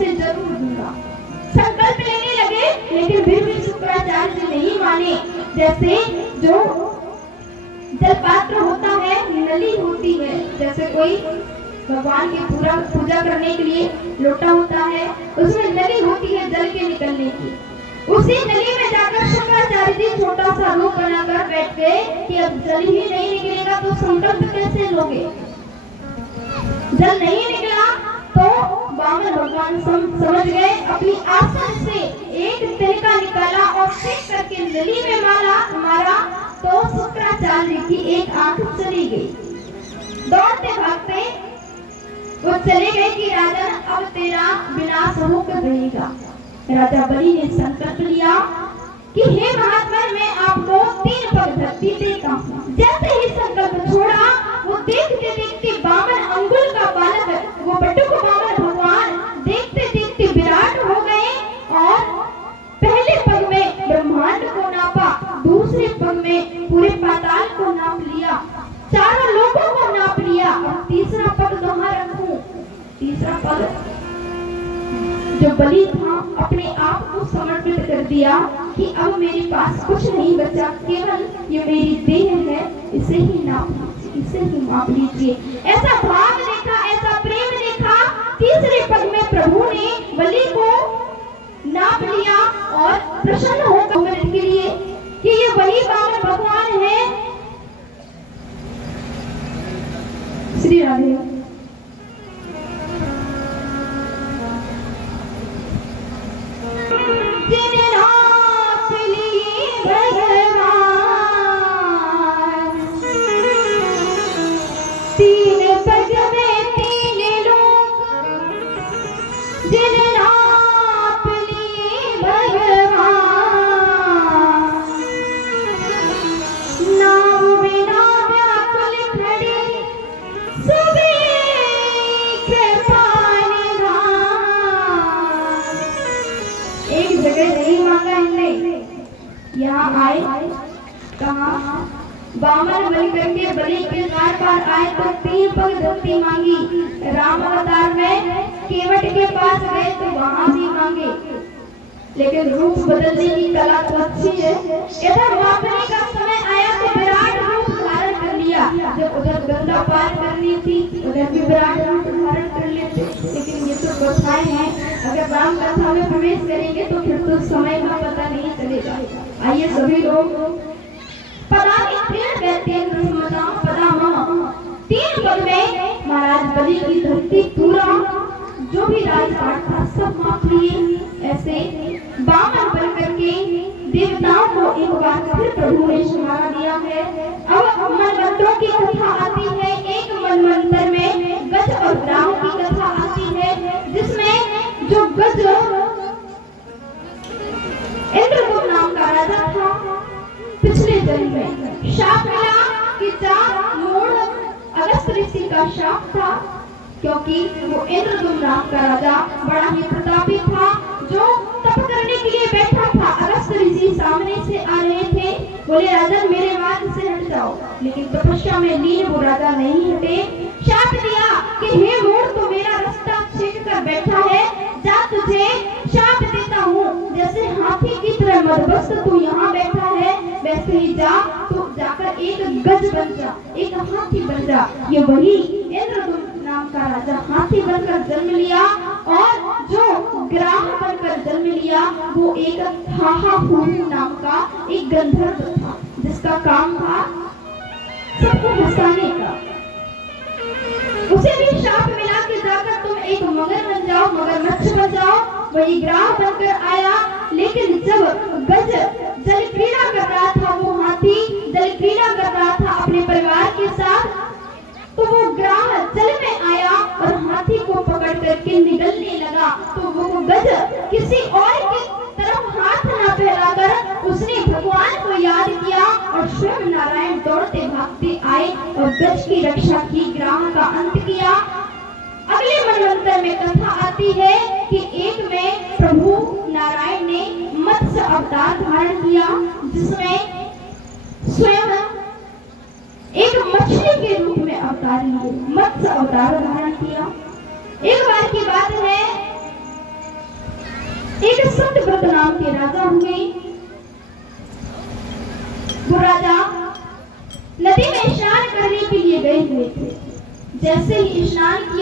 उसे जरूर दूंगा। संकल्प लेने लगे, लेकिन फिर भी शुक्राचार्य जी नहीं माने। जैसे जो जलपात्र होता है, नली होती है, जैसे कोई भगवान की पूजा करने के लिए लोटा होता है, उसमें नली होती है जल के निकलने की। उसी नली में जाकर शुक्राचार्य जी छोटा सा रूप बनाकर बैठ गए कि अब जल ही नहीं निकलेगा तो संकल्प कैसे लोगे। जल नहीं निकला तो वामन भगवान समझ गए, अपनी आसन से एक तिनका निकाला और फेंक करके नली में मारा तो शुक्राचार्य की एक आंख चली गई। दौड़ते भागते वो चले गए कि राजन अब तेरा विनाश होकर रहेगा। राजा बलि ने संकल्प लिया कि हे महात्मा, मैं आपको 3 पग धरती देता हूँ। जैसे ही संकल्प छोड़ा, वो देखते देखते 52 अंगुल का बालक, वो बटुक वामन भगवान देखते देखते विराट हो गए और पहले पग में ब्रह्मांड को नापा, दूसरे पग में पूरे पाताल को नाप लिया, चारों लोगों को नाप लिया। और तीसरा पग कहाँ रखूं? तीसरा पग जो बलि था, अपने आप को समर्पित कर दिया कि अब मेरे पास कुछ नहीं बचा, केवल ये मेरी देह है, इसे ही माप लीजिए। ऐसा भाव देखा, ऐसा प्रेम देखा। तीसरे पग में प्रभु ने बलि को नाप लिया और प्रसन्न होकर के लिए कि ये वही वामन भगवान है। श्री राधे। यहाँ आए, कहा वामन बन करके बलि के द्वार पर आए तो 3 पग धरती मांगी। राम अवतार में केवट के पास गए तो वहां भी मांगे, लेकिन रूप बदलने की कला तो अच्छी है। इधर मापने का समय आया तो विराट रूप धारण कर लिया। जब उधर गंगा पार करनी थी, उधर भी विराट रूप धारण कर लेते। लेकिन ये तो कथाएं हैं, अगर राम कथा में प्रवेश करेंगे तो फिर तो समय का पता नहीं चलेगा। आइए सभी लोग पदामी 3 पग में महाराज बलि की धरती पूरा जो भी राजपाट था सब माप लिए। ऐसे वामन बन करके देवताओं को एक बार फिर प्रभु ने सहारा दिया है। अब मनमंत्रों की कथा आती है। एक मनमंत्र में गज और ग्राह की कथा आती है, जिसमें जो गज इंद्रदुम्न नाम का राजा था, पिछले जन्म में शाप मिला कि जा मूढ़ अगस्त ऋषि का शाप था, क्योंकि वो इंद्रदुम्न नाम का राजा बड़ा ही प्रतापी था, जो तप करने के लिए बैठा था। अगस्त ऋषि सामने से आ रहे थे, बोले राजन मेरे मार्ग से हट जाओ, लेकिन तपस्या में लीन वो राजा नहीं हटे। शाप दिया कि हे मूढ़, तो मेरा रास्ता छीन कर बैठा है, जा तुझे शाप देता हूँ, जैसे हाथी की तरह मदमस्त तू यहाँ बैठा है, वैसे ही जा, तो जाकर एक गज बन जा, एक हाथी बन जा। ये वही इंद्रदुम्न नाम का राजा हाथी बनकर जन्म लिया, और जो ग्राह बनकर जन्म लिया वो एक हाहाहू नाम का एक गंधर्व था, जिसका काम था सबको हंसाने का। उसे भी शाप मिला कि जाकर तुम एक मगर बन जाओ, मगरमच्छ बन जाओ। वही ग्राह बनकर आया, लेकिन जब गज जल क्रीड़ा कर रहा था, वो हाथी जल क्रीड़ा कर रहा था अपने परिवार के साथ, तो वो ग्राह जल में आया और हाथी को पकड़ करके निगलने लगा। तो वो गज किसी और की तरफ हाथ न फैलाकर उसने भगवान को याद किया और स्वयं नारायण दौड़ते भागते आए और गज की रक्षा की, ग्राह का अंत किया। अगले मनवंतर में कथा आती है कि एक में प्रभु नारायण ने मत्स्य अवतार धारण किया, जिसमें स्वयं एक मछली के रूप में अवतार लिए, मत्स्य अवतार धारण किया। एक बार की बात है, सत्यव्रत नाम के राजा हुए। वो राजा नदी में स्नान करने के लिए गए हुए थे। जैसे ही स्नान किया